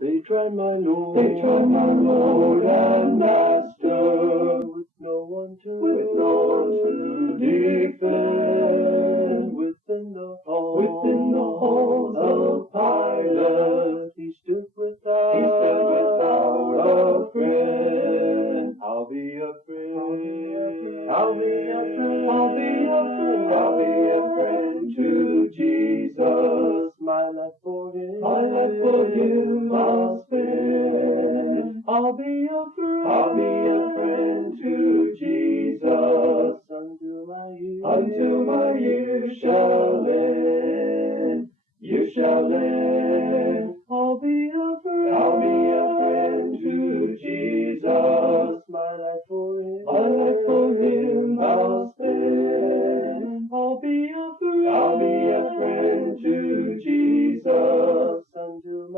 They tried my Lord and Master, with no one to defend. Within the halls of Pilate, he stood without a friend. I'll be a friend. I'll be a friend. I'll be a friend. I'll be a friend to Jesus. My life for him. I'll spend. I'll be a friend to Jesus until my years shall end. You shall end. I'll be a friend to Jesus. My life for him. I'll spend. I'll be a friend to Jesus until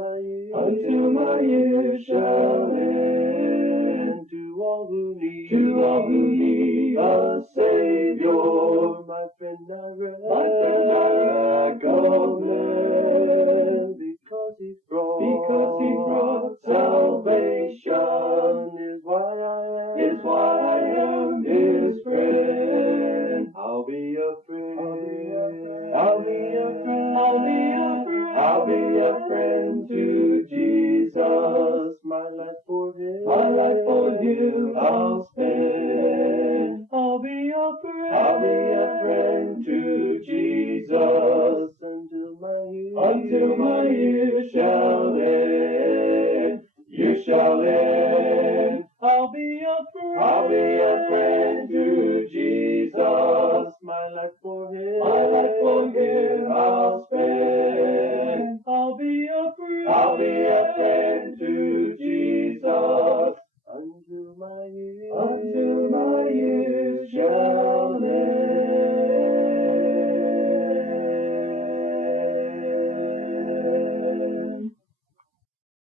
my years shall end. To all who need a Savior, my friend I recommend, because he brought salvation, is why I am his friend. I'll be a friend. I'll be a friend to Jesus. My life for him. I'll spend. I'll be a friend to Jesus until my years shall